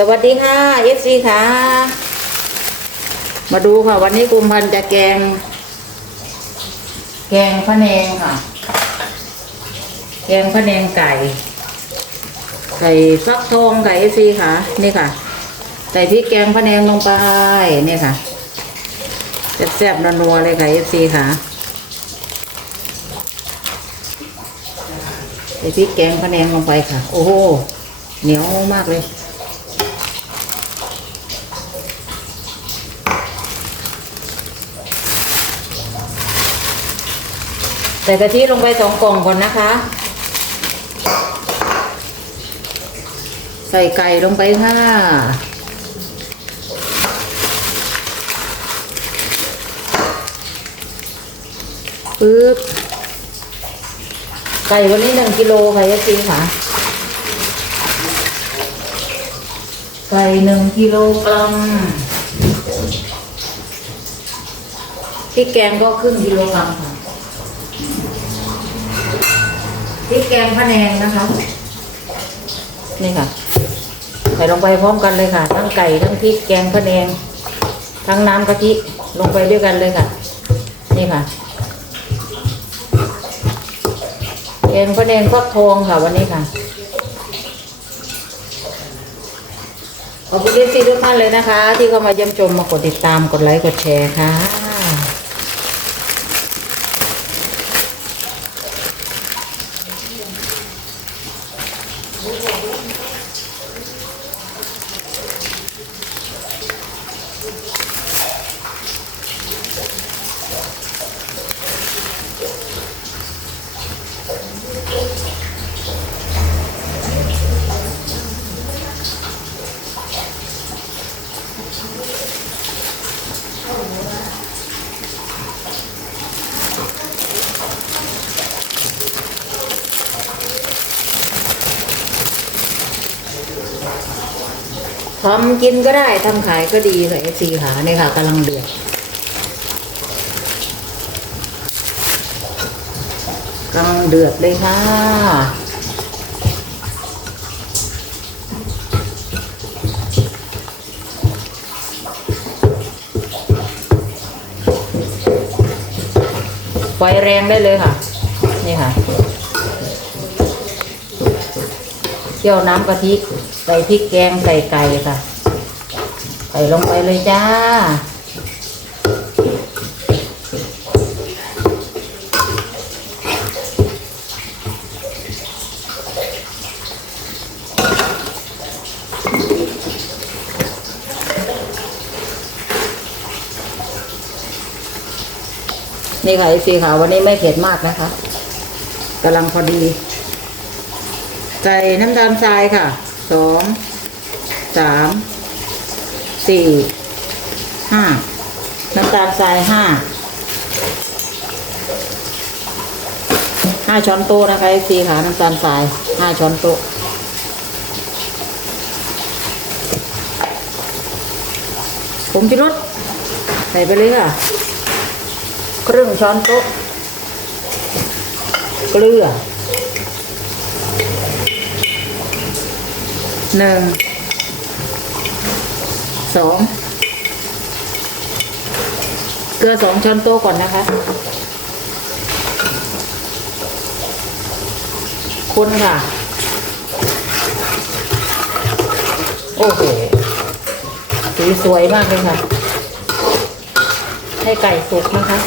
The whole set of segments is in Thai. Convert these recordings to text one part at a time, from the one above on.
สวัสดีค่ะเอฟซีค่ะ มาดูค่ะ วันนี้กุมพันธ์จะแกง แกงพะแนงค่ะ แกงพะแนงไก่ใส่ฟักทองไก่เอฟซีค่ะ นี่ค่ะ ใส่พริกแกงพะแนงลงไปนี่ค่ะแซ่บๆนัวๆเลยค่ะเอฟซีค่ะใส่พริกแกงพะแนงลงไปค่ะ โอ้โหเหนียวมากเลย ใส่กะทิลงไปสองกล่องก่อนนะคะ ใส่ไก่ลงไปค่ะ ปึ๊บ ไก่วันนี้หนึ่งกิโลค่ะยะซีค่ะ ไก่หนึ่งกิโลกรัมพริกแกงก็ครึ่งกิโลกรัมค่ะ พริกแกงพะแนงนะคะ นี่ค่ะ ใส่ลงไปพร้อมกันเลยค่ะ ทั้งไก่ทั้งพริกแกงพะแนง ทั้งน้ำกะทิลงไปด้วยกันเลยค่ะ นี่ค่ะ แกงพะแนงฟักทองค่ะวันนี้ค่ะขอบคุณเอฟซีทุกท่านเลยนะคะ ที่เข้ามาเยี่ยมชมมากดติดตามกดไลค์กดแชร์ค่ะ ทำกินก็ได้ทำขายก็ดีค่ะเอฟซีค่ะนี่ค่ะกำลังเดือดกำลังเดือดเลยค่ะไฟแรงได้เลยค่ะ นี่ค่ะเคี่ยวน้ำกะทิ ใส่พริกแกงใส่ไก่ค่ะใส่ลงไปเลยจ้า นี่ค่ะไอซีค่ะ วันนี้ไม่เผ็ดมากนะคะกำลังพอดี ใส่น้ำตาลทรายค่ะ สองสามสี่ห้าน้ำตาลทรายห้าห้าช้อนโต๊ะนะคะซีค่ะน้ำตาลทรายห้าช้อนโต๊ะผมจะลดใส่ไปเลยค่ะครึ่งช้อนโต๊ะเกลือ หนึ่งสองเกลือสองช้อนโต๊ะก่อนนะคะ คนค่ะ โอ้โหสีสวยมากเลยค่ะ ให้ไก่สุกนะคะ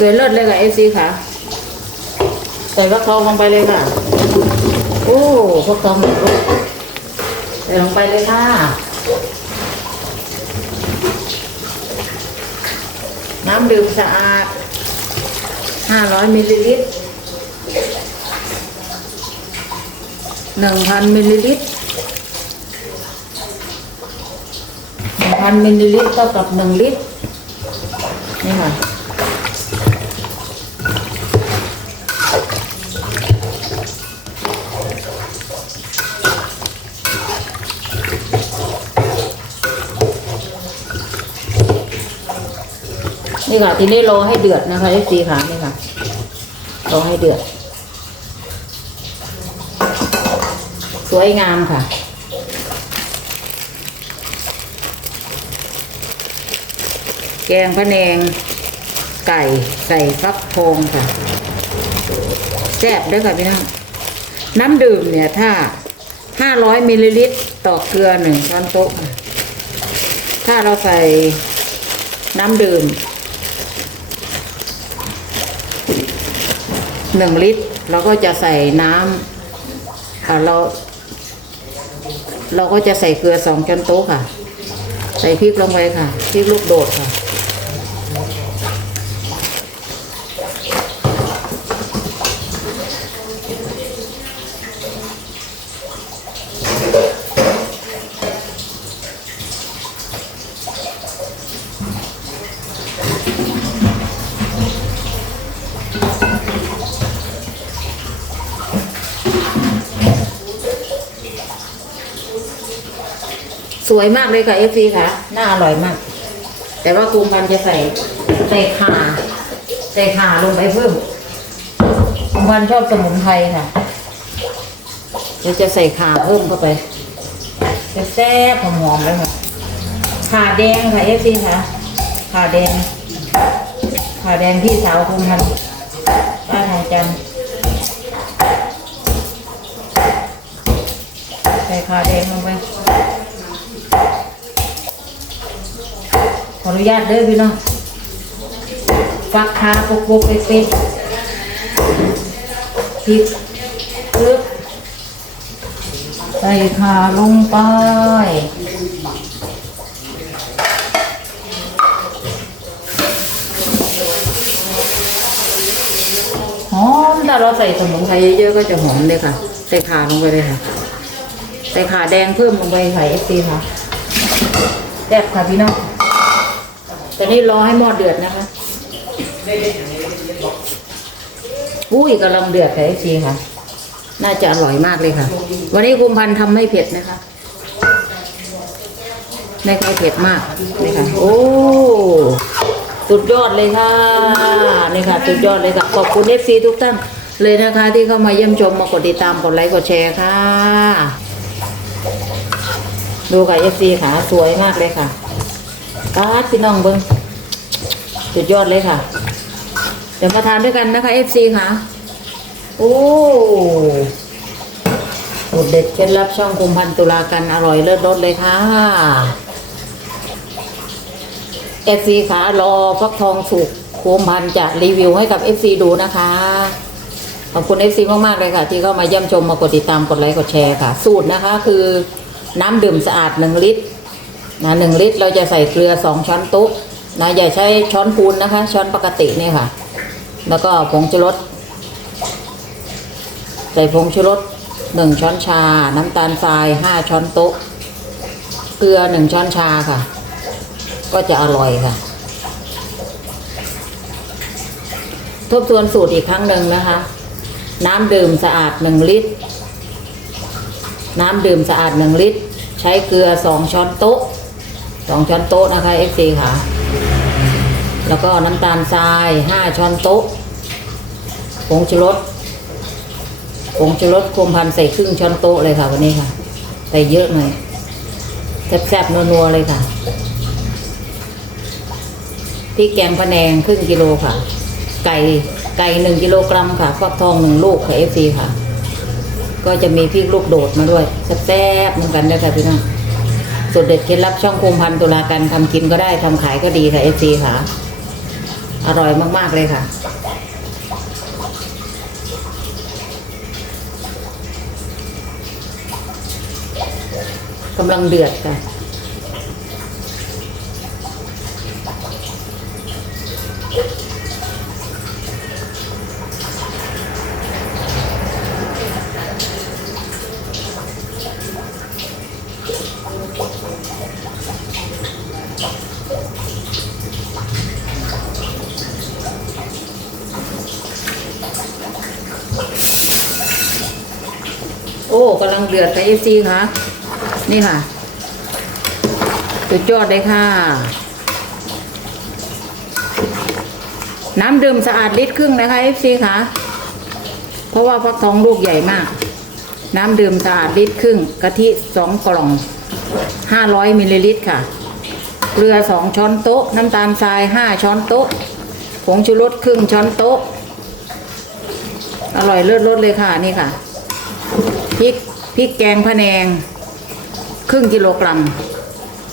สวยเลิศเลยค่ะเอซีค่ะ ใส่ฟักทองลงไปเลยค่ะ โอ้ฟักทองหมดลูกใส่ลงไปเลยค่ะน้ำดื่มสะอาด 500มิลลิลิตร 1,000มิลลิลิตร 1,000มิลลิลิตรเท่ากับ 1 ลิตร นี่ค่ะ นี่ค่ะ ทีนี้รอให้เดือดนะคะเอฟซีค่ะนี่ค่ะรอให้เดือด สวยงามค่ะแกงพะแนงไก่ใส่ฟักทองค่ะแซ่บด้วยค่ะพี่น้องน้ำดื่มเนี่ยถ้าห้าร้อยมิลลิลิตรต่อเกลือหนึ่งช้อนโต๊ะถ้าเราใส่น้ำดื่ม หนึ่งลิตรเราก็จะใส่น้ำอ่าเรา เราก็จะใส่เกลือสองช้อนโต๊ะค่ะ ใส่พริกลงไปค่ะพริกลูกโดดค่ะ สวยมากเลยค่ะเอฟซีค่ะ น่าอร่อยมาก แต่ว่ากุมพันจะใส่ใส่ข่าใส่ข่าลงไปเพิ่มกุมพันชอบสมุนไพรค่ะเดี๋ยวจะใส่ข่าเพิ่มเข้าไปจะแซ่บหอมๆเลยค่ะข่าแดงค่ะเอฟซีค่ะข่าแดงข่าแดงพี่สาวกุมพันป้าทองจันทร์ใส่ข่าแดงลงไป ออนุญาตเด้อพี่น้องฟักคาปุกปกเป็ดเป็ดพริกปึ๊บใส่ขาลงไปหอมถ้าเราใส่สมุนไพรเยอะๆก็จะหอมเลยค่ะ ใส่ขาลงไปเลยค่ะ ใส่ขาแดงเพิ่มลงไปค่ะเอฟซีค่ะแซ่บค่ะพี่น้อง แตอนนี้รอให้หม้อเดือดนะคะ อุ้ยกำลังเดือดค่ะไอซีค่ะ น่าจะอร่อยมากเลยค่ะ วันนี้คุมพันธ์ทำไม่เผ็ดนะคะไม่ค่อยเผ็ดมากนี่ค่ะ โอ้สุดยอดเลยค่ะนี่ค่ะสุดยอดเลยค่ะ ขอบคุณเอฟซีทุกท่านเลยนะคะ ที่เข้ามาเยี่ยมชมมากดติดตามกดไลค์กดแชร์ค่ะ ดูค่ะเอฟซีค่ะ สวยมากเลยค่ะ ป้าดพี่น้องเบิ้งสุดยอดเลยค่ะ เดี๋ยวมาทานด้วยกันนะคะเอฟซีค่ะ โอ้สูตรเด็ดเคล็ดลับช่องคุมพันตุลากันอร่อยเลิศรสเลยค่ะเอฟซีค่ะรอฟักทองสุกคุมพันจะรีวิวให้กับเอฟซีดูนะคะขอบคุณเอฟซีมาก ๆ เลยค่ะ ที่เข้ามาเยี่ยมชมมากดติดตามกดไลค์กดแชร์ค่ะ สูตรนะคะคือน้ำดื่มสะอาดหนึ่งลิตร นะหนึ่งลิตรเราจะใส่เกลือสองช้อนโต๊ะนะอย่าใช้ช้อนพูนนะคะ ช้อนปกติเนี่ยค่ะ แล้วก็ผงชูรสใส่ผงชูรสหนึ่งช้อนชา น้ำตาลทรายห้าช้อนโต๊ะ เกลือหนึ่งช้อนชาค่ะ ก็จะอร่อยค่ะ ทบทวนสูตรอีกครั้งหนึ่งนะคะ น้ำดื่มสะอาดหนึ่งลิตร น้ำดื่มสะอาดหนึ่งลิตร ใช้เกลือสองช้อนโต๊ะ สองช้อนโต๊ะนะคะเอฟซีค่ะ แล้วก็น้ำตาลทรายห้าช้อนโต๊ะผงชูรสผงชูรสคมพันใส่ครึ่งช้อนโต๊ะเลยค่ะวันนี้ค่ะใส่เยอะหน่อยแซ่บๆนัวๆเลยค่ะพริกแกงพะแนงครึ่งกิโลค่ะ ไก่ไก่หนึ่งกิโลกรัมค่ะฟักทองหนึ่งลูกค่ะเอฟซีค่ะ ก็จะมีพริกลูกโดดมาด้วยแซ่บๆเหมือนกันนะคะพี่น้อง สูตรเด็ดเคล็ดลับช่องคุมพันตุลาการทำกินก็ได้ทำขายก็ดีค่ะเอฟซีค่ะ อร่อยมากๆเลยค่ะ กำลังเดือดค่ะ อ้กำลังเดือดค่ะเอฟซีค่ะ นี่ค่ะสุดยอดเลยค่ะ น้ำดื่มสะอาดลิตรครึ่งนะคะ FC ค่ะ เพราะว่าฟักทองลูกใหญ่มาก น้ำดื่มสะอาดลิตรครึ่งกะทิสองกล่องห้าร้อยมิลลิลิตรค่ะเกลือสองช้อนโต๊ะ น้ำตาลทรายห้าช้อนโต๊ะ ผงชูรสครึ่งช้อนโต๊ะ อร่อยเลิศรสเลยค่ะนี่ค่ะ พริกพริกแกงพะแนง ครึ่งกิโลกรัม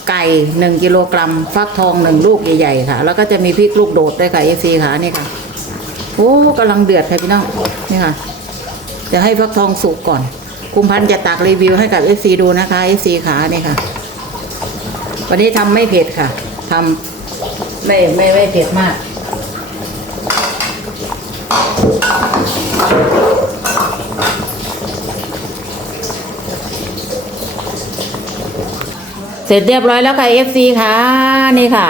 ไก่หนึ่งกิโลกรัม ฟักทองหนึ่งลูกใหญ่ๆค่ะ แล้วก็จะมีพริกลูกโดดด้วยค่ะเอฟซีค่ะนี่ค่ะโอ้กำลังเดือดค่ะพี่น้องนี่ค่ะจะให้ฟักทองสุกก่อนคุมพันจะตักรีวิวให้กับเอฟซีดูนะคะเอฟซีขานี่ค่ะ วันนี้ทำไม่เผ็ดค่ะทำไม่ไม่ไม่เผ็ดมาก เสร็จเรียบร้อยแล้วค่ะ FC ค่ะ นี่ค่ะ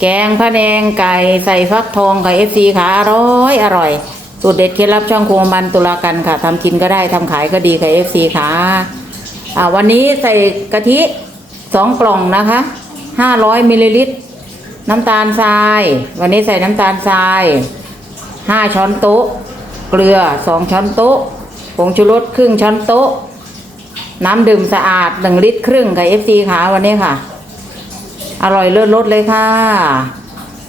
แกงพะแนงไก่ใส่ฟักทองค่ะ FC ค่ะอร่อยอร่อยสูตรเด็ดเคล็ดลับช่องครัวมันตุลากันค่ะทำกินก็ได้ทำขายก็ดีค่ะ FC ค่ะอ่าวันนี้ใส่กะทิสองกล่องนะคะห้าร้อยมิลลิลิตร น้ำตาลทราย วันนี้ใส่น้ำตาลทรายห้าช้อนโต๊ะ เกลือสองช้อนโต๊ะผงชูรสครึ่งช้อนโต๊ะ น้ำดื่มสะอาดหนึ่งลิตรครึ่งค่ะ FC ค่ะวันนี้ค่ะ อร่อยเลิศรสเลยค่ะ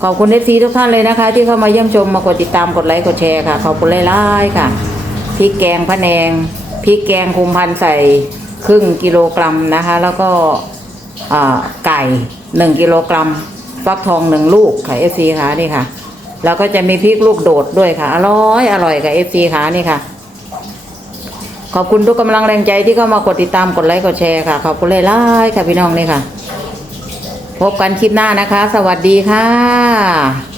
ขอบคุณ FC ทุกท่านเลยนะคะ ที่เข้ามาเยี่ยมชมมากดติดตามกดไลค์กดแชร์ค่ะ ขอบคุณหลายๆค่ะพริกแกงพะแนงพริกแกงคุมพันใส่ครึ่งกิโลกรัมนะคะ แล้วก็ไก่หนึ่งกิโลกรัมฟักทองหนึ่งลูกค่ะ FC ค่ะนี่ค่ะแล้วก็จะมีพริกลูกโดดด้วยค่ะ อร่อยอร่อยกับ FC ค่ะนี่ค่ะ ขอบคุณทุกกำลังแรงใจที่เข้ามากดติดตามกดไลค์กดแชร์ค่ะ ขอบคุณเลยล่ค่ะพี่น้องนี่ค่ะ พบกันคลิปหน้านะคะ สวัสดีค่ะ